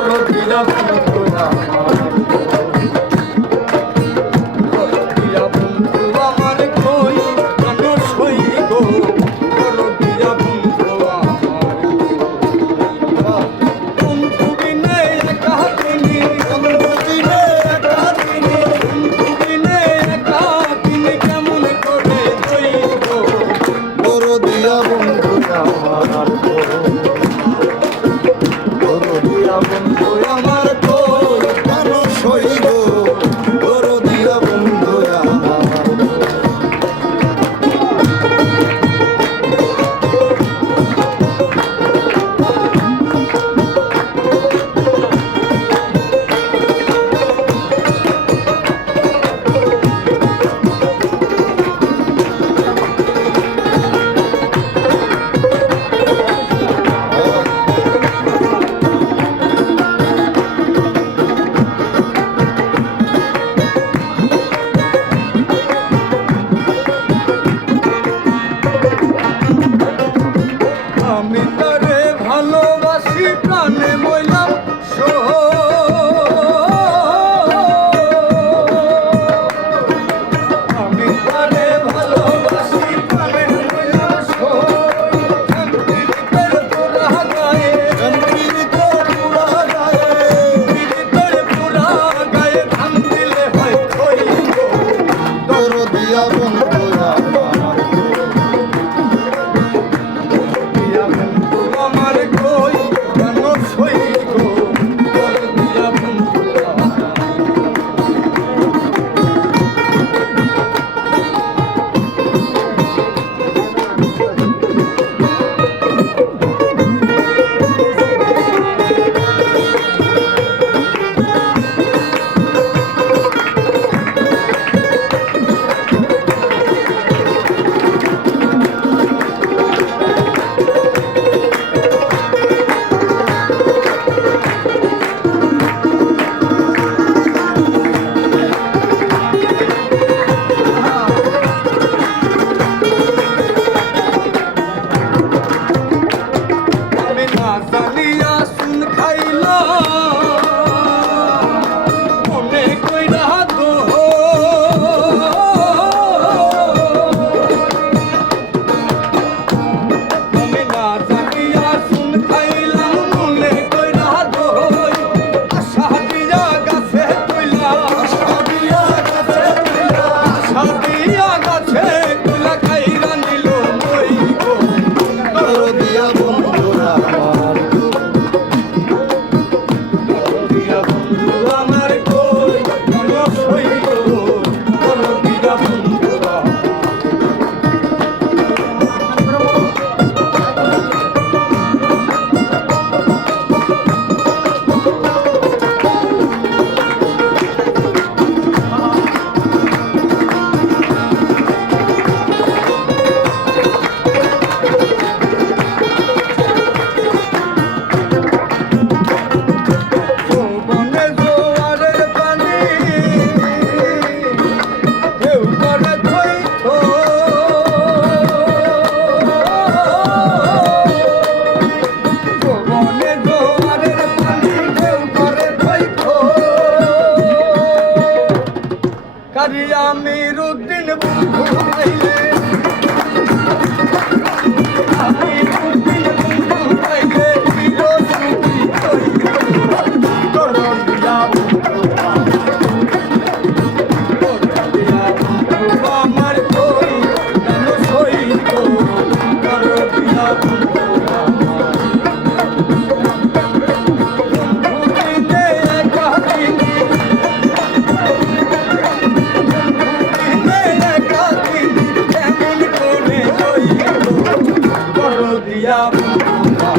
দরদিয়া বন্ধু আমার দরদিয়া বন্ধু আমার কই মানুষ হই গো দরদিয়া বন্ধু আমার বন্ধু বিনে একা তিনি বন্ধু বিনে একা তিনি বন্ধু বিনে একা তিনি কেমন করে রইব দরদিয়া বন্ধু আমার দরদিয়া বন্ধু আমার কই মানুষ হই গো দরদিয়া বন্ধু আমার আমি তারে ভালোবাসি প্রাণে মইলাম আমি তারে ভালোবাসি প্রাণে মইলাম শান্তির পুরা গায়ে শান্তির পুরা গায়ে পীড়িতের পুরা গায়ে ধান দিলে হয় খই গো দরদিয়া বন্ধু আমার আমার কই মানুষ হই গো দরদিয়া বন্ধু আমি না জানিয়া শুন খাইলাম মনে কইরা দোহ আমি না জানিয়া শুন খাইলাম মনে কইরা দোহ আশা দিয়া গাছে তুইলা আশা দিয়া গাছে তুইলা আশা দিয়া গাছে তুইলা খাইরা নিল মই গো দরদিয়া বন্ধু আমার দরদিয়া বন্ধু আমার কই মানুষ হই গো দরদিয়া বন্ধু যৌবনে জোয়ারের পানি ঢেউ করে থইথ যৌবনে জোয়ারের পানি ঢেউ করে থইথ কারি আমির উদ্দিন বন্ধু পাইলে আমির উদ্দিন বন্ধু পাইলে চিরস্মৃতি হইব দরদিয়া বন্ধু দরদিয়া বন্ধু আমার কই মানুষ হই গো দরদিয়া বন্ধু আমার বন্ধু বিনে একা তিনি বিনে একা তিনি কেমন করে রইব দরদিয়া বন্ধু